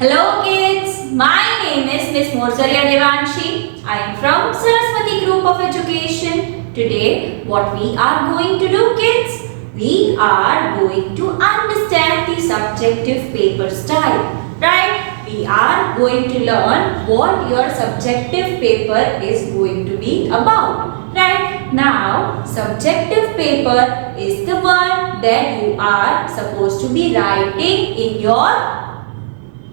Hello kids, my name is Miss Morzaria Devanshi. I am from Saraswati Group of Education. Today what we are going to do kids? We are going to understand the subjective paper style. Right? We are going to learn what your subjective paper is going to be about. Right? Now, subjective paper is the one that you are supposed to be writing in your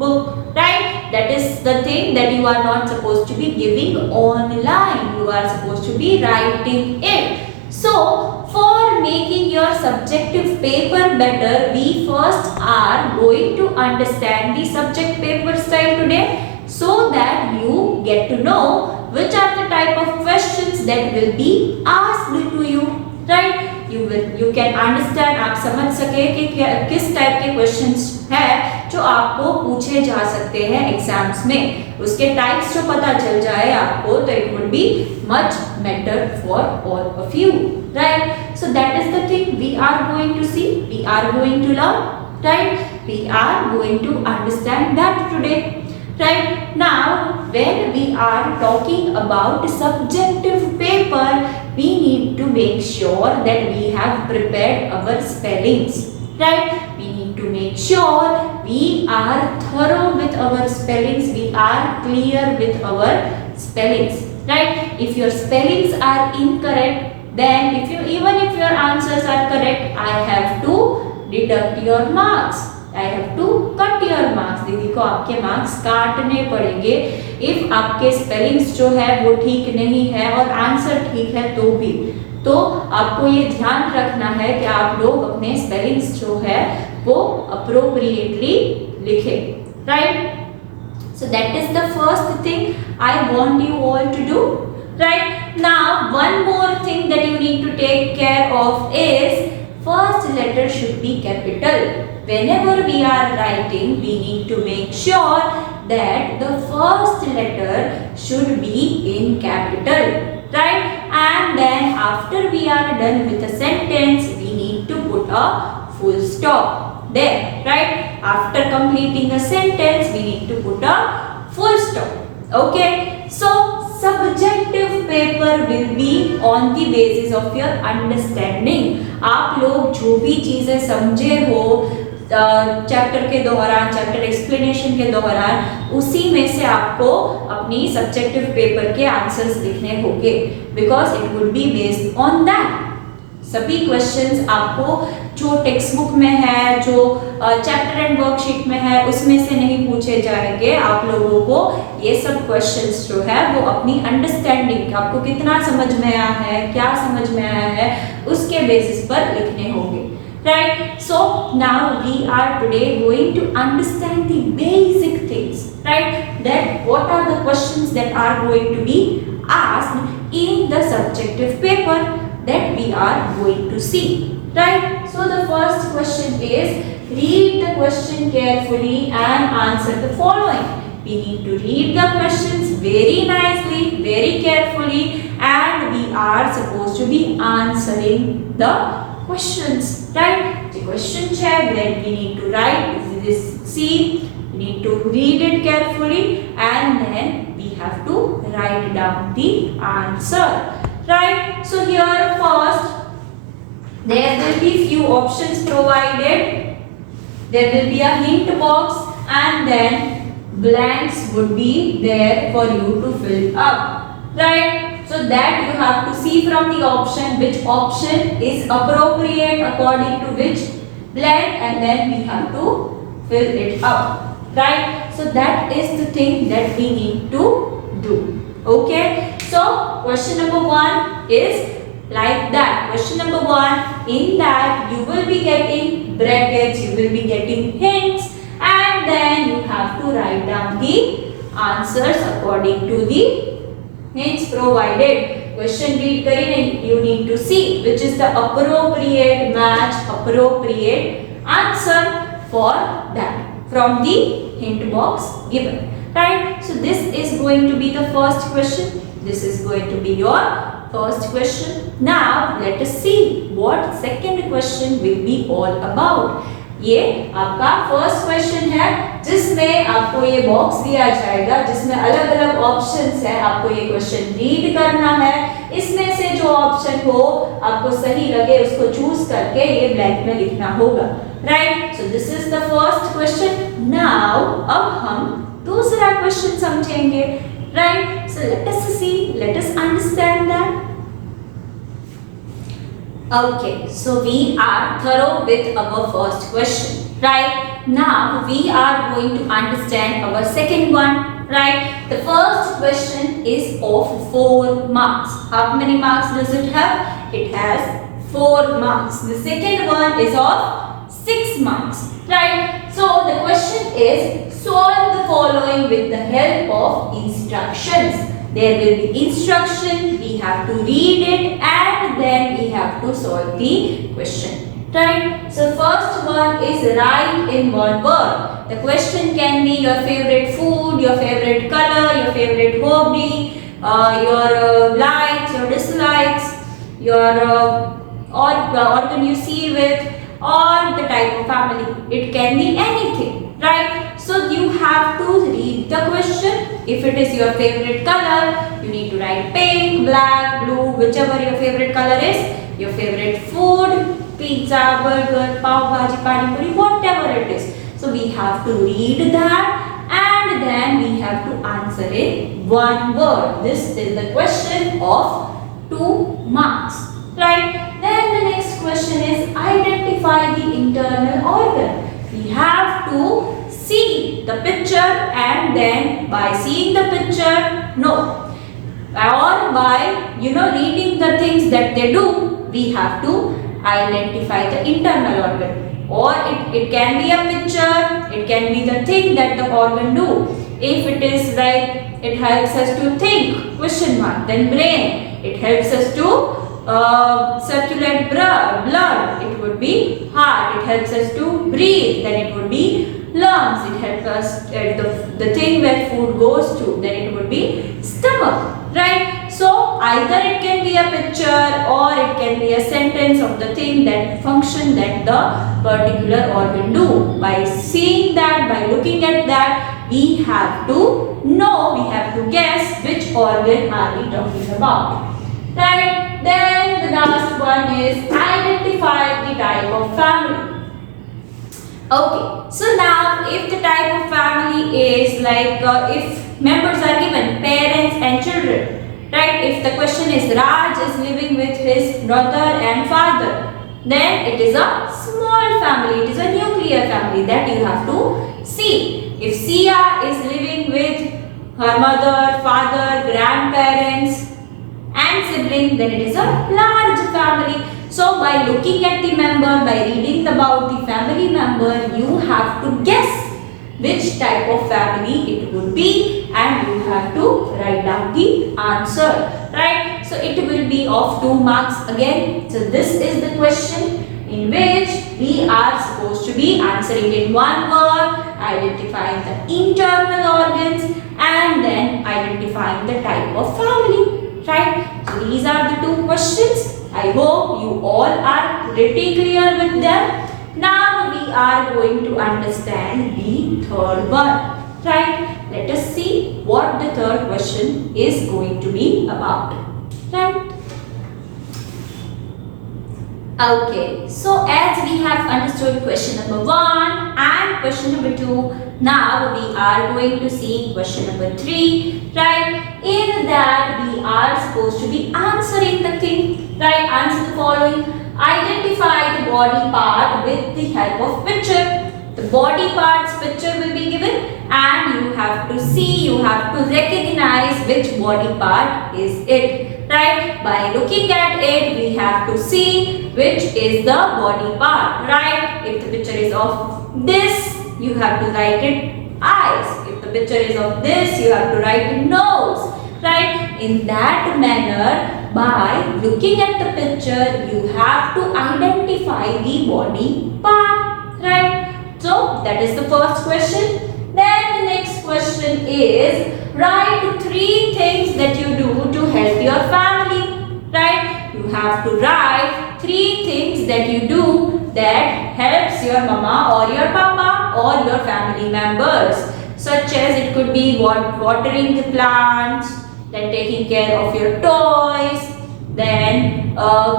book, right? That is the thing that you are not supposed to be giving online. You are supposed to be writing it. So, for making your subjective paper better, we first are going to understand the subject paper style today so that you get to know which are the type of questions that will be asked to you, right? You can understand, आप समझ सके कि किस type के questions है जो आपको पूछे जा सकते हैं एग्जाम्स में. उसके टाइप्स जो पता चल जाए आपको तो it would be much better for all of you, right? So that is the thing we are going to see, we are going to learn, right? We are going to understand that today, right? Now when we are talking about subjective paper, we need to make sure that we have prepared our spellings, right? We need to make sure we are thorough with our spellings, we are clear with our spellings, right? If your spellings are incorrect, then even if your answers are correct, I have to deduct your marks, I have to cut your marks. दीदी को आपके marks काटने पड़ेंगे if आपके spellings जो है वो ठीक नहीं है और आंसर ठीक है तो भी. तो आपको ये ध्यान रखना है कि आप लोग अपने स्पेलिंग्स जो है वो अप्रोप्रिएटली लिखें, right? So that is the first thing I want you all to do, right? Now one more thing that you need to take care of is first letter should be capital. Whenever we are writing, we need to make sure that the first letter should be in capital, right? And then after we are done with a sentence, we need to put a full stop there, right? After completing a sentence, we need to put a full stop. Okay? So, subjective paper will be on the basis of your understanding. आप लोग जो भी चीजें समझे हो chapter के दौरान, chapter explanation के दौरान, उसी में से आपको अपनी सब्जेक्टिव पेपर के आंसर्स लिखने होंगे because it would be based on that. सभी क्वेश्चंस आपको जो टेक्स्ट बुक में है, जो चैप्टर एंड वर्कशीट में है, उसमें से नहीं पूछे जाएंगे. आप लोगों को ये सब क्वेश्चंस जो है वो अपनी अंडरस्टैंडिंग, आपको कितना समझ में आया है, क्या समझ में आया है, उसके बेसिस पर लिखने होंगे, right? So now we are today going to understand the basic things, right? That what are the questions that are going to be asked in the subjective paper that we are going to see, right? So the first question is, read the question carefully and answer the following. We need to read the questions very nicely, very carefully, and we are supposed to be answering the questions, right? The question check, then we need to write this C, we need to read it carefully, and then we have to write down the answer, right? So here first, there will be few options provided. There will be a hint box, and then blanks would be there for you to fill up, right? So that you have to see from the option which option is appropriate according to which blank, and then we have to fill it up, right? So that is the thing that we need to do. Okay? So question number 1 is like that. Question number 1, in that you will be getting brackets, you will be getting hints, and then you have to write down the answers according to the hints provided. Question read karine, you need to see which is the appropriate match, appropriate answer for that from the hint box given, right? So this is going to be the first question. This is going to be your first question. Now let us see what second question will be all about. ये आपका first question है, जिसमें आपको ये box दिया जाएगा जिसमें अलग अलग ऑप्शंस है। आपको ये क्वेश्चन रीड करना है, इसमें से जो ऑप्शन हो आपको सही लगे उसको चूज करके ये ब्लैंक में लिखना होगा। Right, so this is the first question. Now अब हम दूसरा क्वेश्चन समझेंगे। Right, so let us see, let us understand that. Okay, so we are thorough with our first question, right? Now we are going to understand our second one, right? The first question is of 4 marks. How many marks does it have? It has 4 marks. The second one is of 6 marks, right? So the question is, solve the following with the help of instructions. There will be instruction, we have to read it and then we have to solve the question. Right? So first one is write in one word. The question can be your favorite food, your favorite color, your favorite hobby, your likes, your dislikes, your organ you see with, or the type of family. It can be anything. Right? So you have to read the question. If it is your favorite color, you need to write pink, black, blue, whichever your favorite color is. Your favorite food, pizza, burger, pav bhaji, pani puri, whatever it is. So we have to read that and then we have to answer in one word. This is the question of 2 marks. Right? Then the next question is identify the internal organ. We have to see the picture and then by seeing the picture, no, or by reading the things that they do, we have to identify the internal organ. Or it can be a picture, it can be the thing that the organ do. If it is like it helps us to think, question mark, then brain. It helps us to circulate blood, it would be heart. It helps us to breathe, then it would be lungs. It helps us the thing where food goes to, then it would be stomach. Right? So either it can be a picture or it can be a sentence of the thing, that function that the particular organ do. By seeing that, by looking at that, we have to know, we have to guess which organ are we talking about. Right? Then the last one is identify the type of family. Okay, so now if the type of family is like if members are given parents and children, right? If the question is Raj is living with his brother and father, then it is a small family, it is a nuclear family that you have to see. If Sia is living with her mother, father, grandparents and sibling, then it is a large family. So by looking at the member, by reading about the family member, you have to guess which type of family it would be and you have to write down the answer. Right? So it will be of 2 marks again. So this is the question in which we are supposed to be answering in one word, identifying the internal organs and then identifying the type of family. Right? So these are the 2 questions. I hope you all are pretty clear with them. Now we are going to understand the third one. Right? Let us see what the third question is going to be about. Right? Okay, so as we have understood question number 1 and question number 2, now we are going to see question number 3, right? In that we are supposed to be answering the thing, right? Answer the following. Identify the body part with the help of picture. The body parts picture will be given and you have to see, you have to recognize which body part is it, right? By looking at it, we have to see which is the body part, right? If the picture is of this, you have to write it eyes. If the picture is of this, you have to write it nose, right? In that manner, by looking at the picture, you have to identify the body part, right? So that is the first question. Then the next question is, write 3 things that you do to help your family, right? You have to write 3 things that you do that helps your mama or your papa or your family members, such as it could be watering the plants, then taking care of your toys, then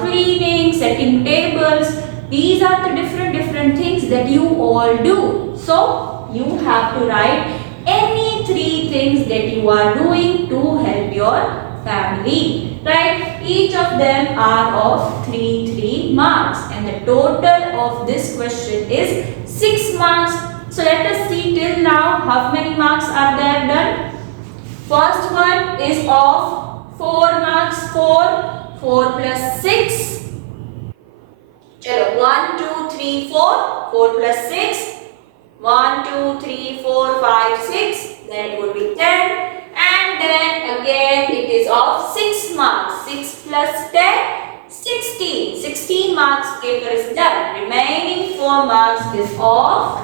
cleaning, setting tables. These are the different things that you all do. So you have to write any 3 things that you are doing to help your family, right? Each of them are of 3 marks, and the total of this question is 6 marks. So let us see till now how many marks are there done. First one is of 4 marks. 4 plus 6. Chalo, 1, 2, 3, 4. 4 plus 6. 1, 2, 3, 4, 5, 6. Then it would be 10. And then again it is of 6 marks. 6 plus 10, 16. 16 marks paper is done. Remaining 4 marks is of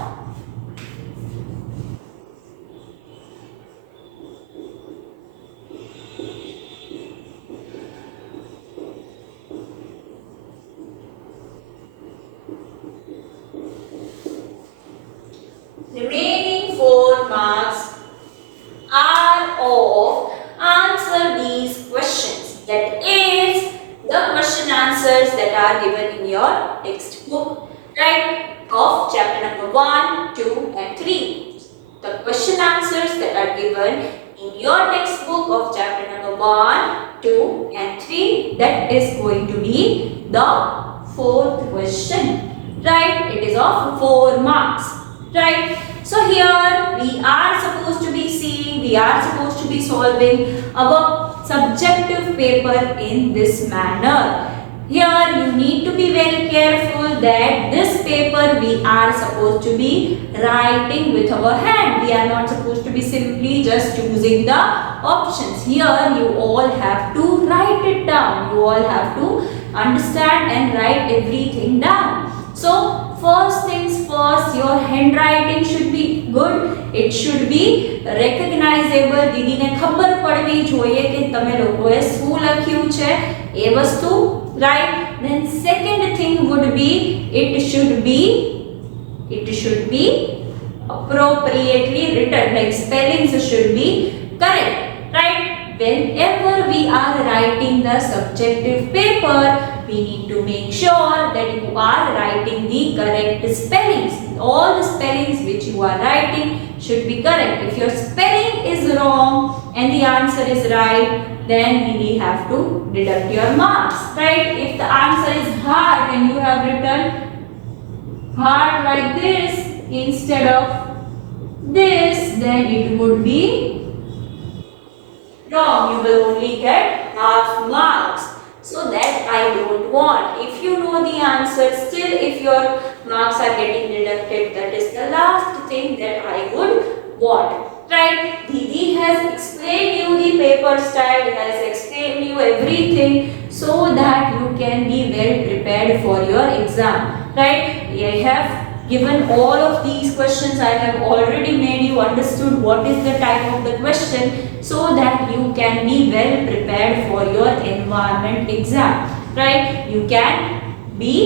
remaining 4 marks are of answer these questions. That is the question answers that are given in your textbook, right? Of chapter number 1, 2 and 3. The question answers that are given in your textbook of chapter number 1, 2 and 3, that is going to be the 4th question, right? It is of 4 marks, right? So here we are supposed to be seeing, we are supposed to be solving our subjective paper in this manner. Here you need to be very careful that this paper we are supposed to be writing with our hand. We are not supposed to be simply just choosing the options. Here you all have to write it down. You all have to understand and write everything down. So first things first, your handwriting should be good. It should be recognizable. દીદી ને ખબર પડવી જોઈએ કે તમે લોકોએ શું લખ્યું છે એ વસ્તુ, right? Then second thing would be it should be appropriately written, like spellings should be correct, right? Whenever we are writing the subjective paper, we need to make sure that you are writing the correct spellings. All the spellings which you are writing should be correct. If your spelling is wrong and the answer is right, then we have to deduct your marks, right? If the answer is hard and you have written hard like this instead of this, then it would be wrong. You will only get half marks. So that I don't want. If you know the answer, still if your marks are getting deducted, that is the last thing that I would want, right? Didi has explained you the paper style, has explained you everything so that you can be well prepared for your exam, right? I have given all of these questions. I have already made you understood what is the type of the question, so that you can be well prepared for your environment exam, right? You can be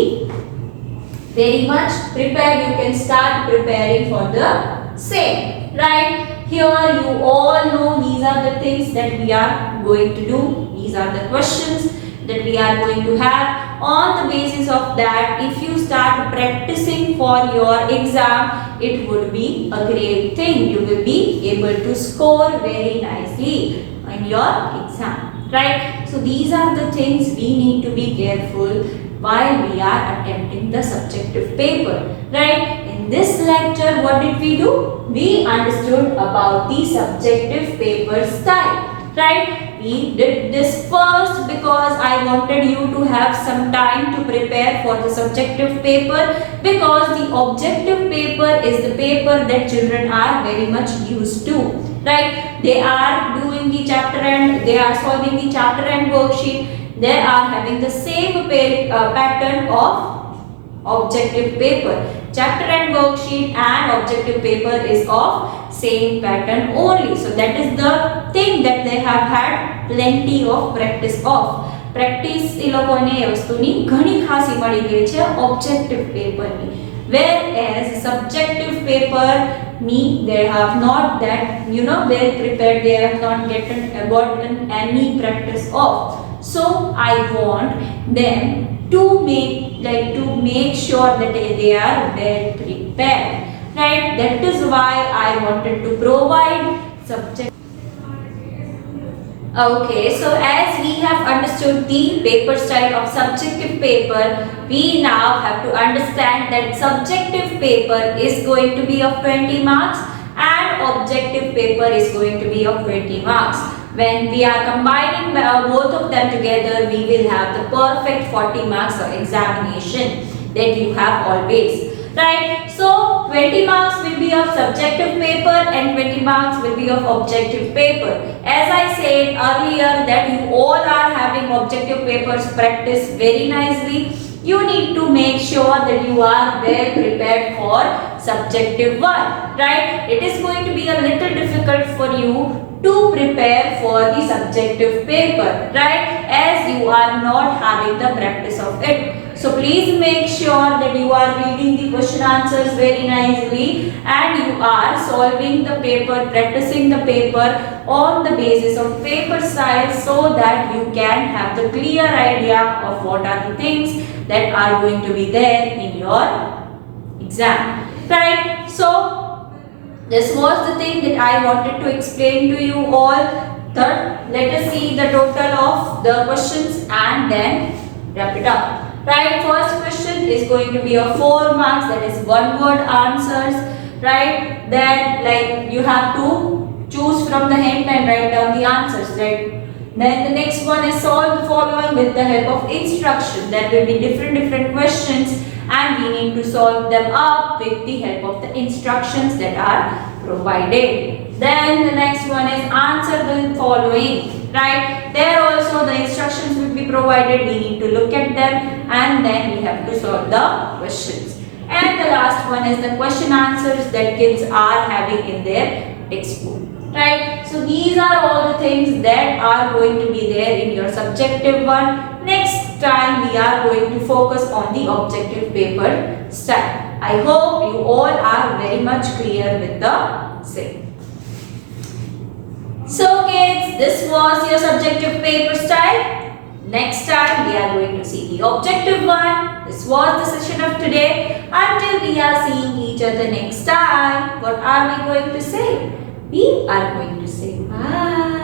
very much prepared. You can start preparing for the same, right? Here you all know these are the things that we are going to do. These are the questions that we are going to have. On the basis of that, if you start practicing for your exam, it would be a great thing. You will be able to score very nicely in your exam, right? So these are the things we need to be careful while we are attempting the subjective paper, right? In this lecture, what did we do? We understood about the subjective paper style, right? We did this first because I wanted you to have some time to prepare for the subjective paper, because the objective paper is the paper that children are very much used to, right? They are doing the chapter and they are solving the chapter and worksheet. They are having the same pattern of objective paper. Chapter and worksheet and objective paper is of same pattern only. So that is the thing that they have had plenty of practice of. Practice એ લોકોને એ વસ્તુની ઘણી ખાસી મળી ગઈ છે objective પેપરની. Whereas subjective paper they have not that well prepared, they have not gotten any practice of. So I want them to make sure that they are well prepared, right? That is why I wanted to provide subject. Okay, so as we have understood the paper style of subjective paper, we now have to understand that subjective paper is going to be of 20 marks and objective paper is going to be of 20 marks. When we are combining both of them together, we will have the perfect 40 marks of examination that you have always. Right? So 20 marks will be of subjective paper and 20 marks will be of objective paper. As I said earlier that you all are having objective papers practice very nicely. You need to make sure that you are well prepared for subjective one. Right? It is going to be a little difficult for you to prepare for the subjective paper, right? As you are not having the practice of it. So please make sure that you are reading the question answers very nicely and you are solving the paper, practicing the paper on the basis of paper style so that you can have the clear idea of what are the things that are going to be there in your exam, right? So this was the thing that I wanted to explain to you all. Let us see the total of the questions and then wrap it up. Right, first question is going to be of 4 marks, that is one word answers, right? Then you have to choose from the hint and write down the answers, right? Then the next one is solve the following with the help of instruction. There will be different questions and we need to solve them up with the help of the instructions that are provided. Then the next one is answer the following, right? There also the instructions will be provided, we need to look at them and then we have to solve the questions. And the last one is the question answers that kids are having in their textbook, right? So these are all the things that are going to be there in your subjective one. Next time we are going to focus on the objective paper style. I hope you all are very much clear with the same. So kids, this was your subjective paper style. Next time we are going to see the objective one. This was the session of today. Until we are seeing each other next time, what are we going to say? We are going to say bye.